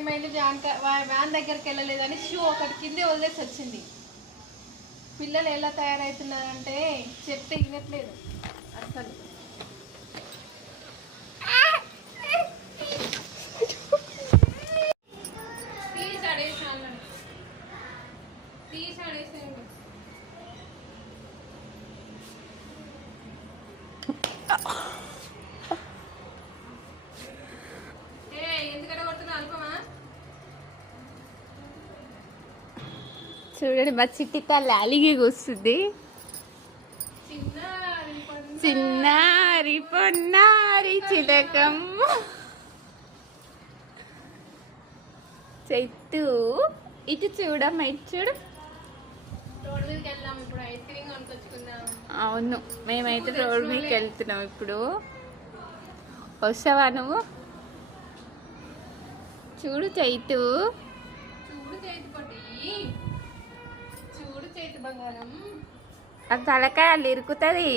Time అయింది, van దగ్గరికి వెళ్ళలేదని shoe ఒకటి కింద వదిలేసి వచ్చింది. పిల్లలు ఎలా తయారవుతున్నారంటే చెప్తే వినట్లేదు అసలు. చూడండి మా చిట్టి తల్లి అలిగి కూస్తుంది. చిన్నారి పొన్నారి చిలకమ్మ చెట్టు ఇటు చూడమ్మా, ఇటు చూడు. అవును, మేమైతే రోడ్ మీదకి వెళ్తున్నాం ఇప్పుడు. వస్తావా నువ్వు? చూడు చైతు, చూడు చేతి బంగారం. ఆ తలకాయ ఇరుకుతుంది.